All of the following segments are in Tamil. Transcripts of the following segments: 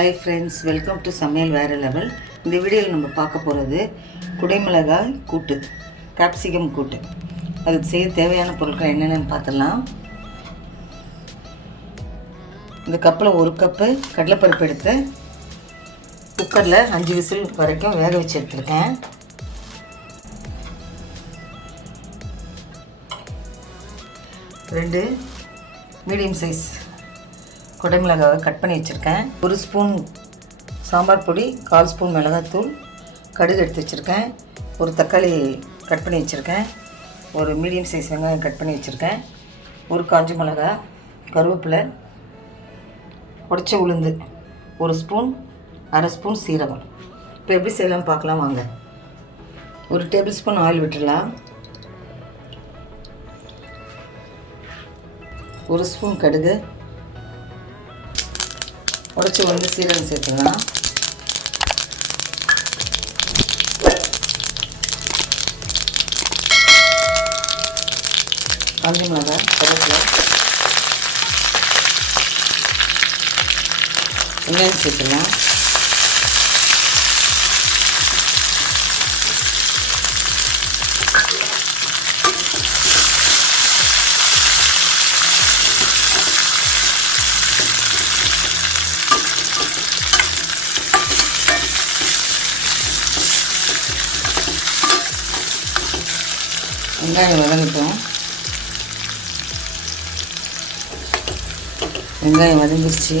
Hi friends, welcome to Samayal Vera Level. இந்த வீடியோவில் நம்ம பார்க்க போகிறது குடைமிளகாய் கூட்டு, கேப்சிகம் கூட்டு. அதுக்கு செய்ய தேவையான பொருட்கள் என்னென்னு பார்த்துடலாம். இந்த கப்பில் 1 கப்பு கடலைப்பருப்பு எடுத்து குக்கரில் 5 விசில் வரைக்கும் வேக வச்சு எடுத்துருக்கேன். ரெண்டு மீடியம் சைஸ் குடைமிளகாவை கட் பண்ணி வச்சுருக்கேன். 1 ஸ்பூன் சாம்பார் பொடி, 1/4 ஸ்பூன் மிளகாத்தூள், கடுகு எடுத்து வச்சுருக்கேன். 1 தக்காளி கட் பண்ணி வச்சுருக்கேன். 1 மீடியம் சைஸ் வெங்காயம் கட் பண்ணி வச்சுருக்கேன். 1 காஞ்ச மிளகா, கருவேப்பிலை, உடைச்ச உளுந்து 1 ஸ்பூன், 1/2 ஸ்பூன் சீரகம். இப்போ எப்படி செய்யலாம் பார்க்கலாம் வாங்க. 1 டேபிள் ஸ்பூன் ஆயில் விட்டுடலாம். 1 ஸ்பூன் கடுகு, உடைச்சி உளுந்து, சீரகம் சேர்த்துக்கலாம். காஞ்ச மிளகாய், கருவேப்பிலை, வெங்காயம் சேர்த்துக்கலாம். வெங்காயம் வதங்கட்டும். வெங்காயம் வதங்கிடுச்சு.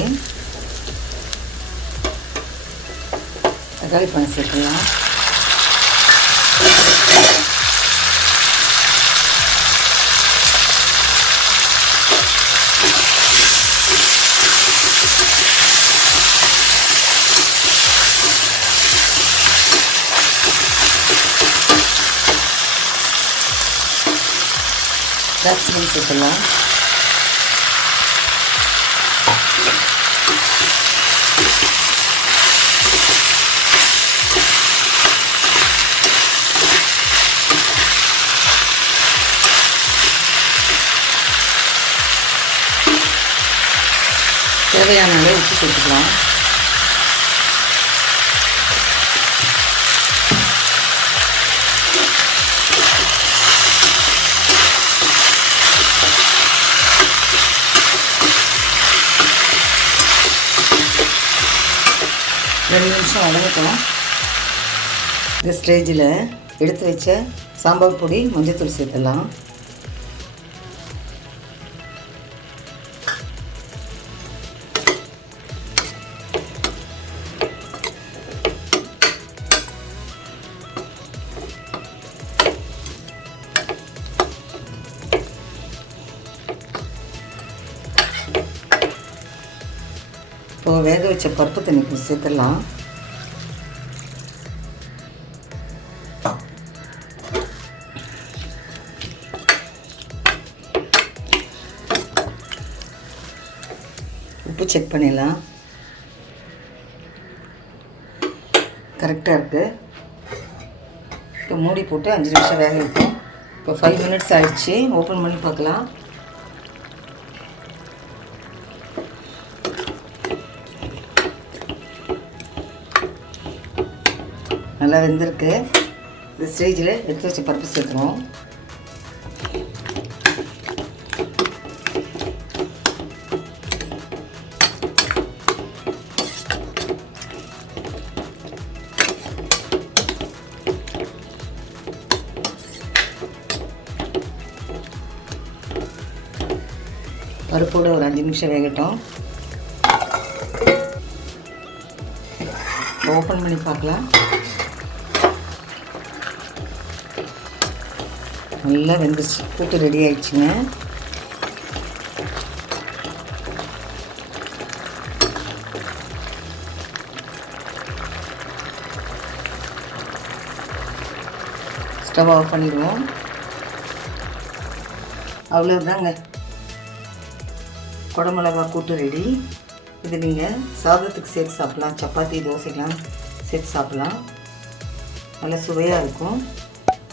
தக்காளி பழம் சேர்க்கலாம். கேப்சிகம் சேர்க்கலாம். தேவையான அளவு உப்பு சேர்த்துக்கலாம். ரெண்டு நிமிஷம் வதங்கட்டும். இந்த ஸ்டேஜில் எடுத்து வச்ச சாம்பார் பொடி, மஞ்சள்தூள் சேர்த்துடலாம். இப்போ வேக வச்ச பருப்பு தண்ணி கொஞ்சம் சேர்த்துடலாம். உப்பு செக் பண்ணிடலாம். கரெக்டாக இருக்குது. இப்போ மூடி போட்டு 5 நிமிஷம் வேக வைப்போம். இப்போ 5 மினிட்ஸ் ஆகிடுச்சு. ஓப்பன் பண்ணி பார்க்கலாம். நல்லா வெந்திருக்கு. இந்த ஸ்டேஜில் எடுத்து வச்ச பருப்பு சேர்த்துருவோம். பருப்போட ஒரு 5 நிமிஷம் வேகட்டும். ஓப்பன் பண்ணி பார்க்கலாம். நல்லா வெந்துச்சு. கூட்டு ரெடி ஆயிடுச்சுங்க. ஸ்டவ் ஆஃப் பண்ணிடுவோம். அவ்வளோதாங்க, குடமிளகாய் கூட்டு ரெடி. இது நீங்கள் சாதத்துக்கு சேர்த்து சாப்பிட்லாம், சப்பாத்தி, தோசைக்கெலாம் சேர்த்து சாப்பிட்லாம். நல்லா சுவையாக இருக்கும்.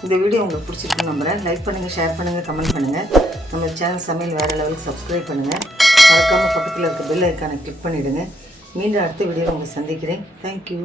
இந்த வீடியோ உங்களுக்கு பிடிச்சிருக்குன்னு நம்புகிறேன். லைக் பண்ணுங்கள், ஷேர் பண்ணுங்கள், கமெண்ட் பண்ணுங்கள். நம்ம சேனல் சமையல் வேறு லெவலுக்கு சப்ஸ்கிரைப் பண்ணுங்கள். மறக்காமல் பக்கத்தில் இருக்க பெல் ஐக்கானை கிளிக் பண்ணிவிடுங்க. மீண்டும் அடுத்த வீடியோவில் உங்களை சந்திக்கிறேன். தேங்க்யூ.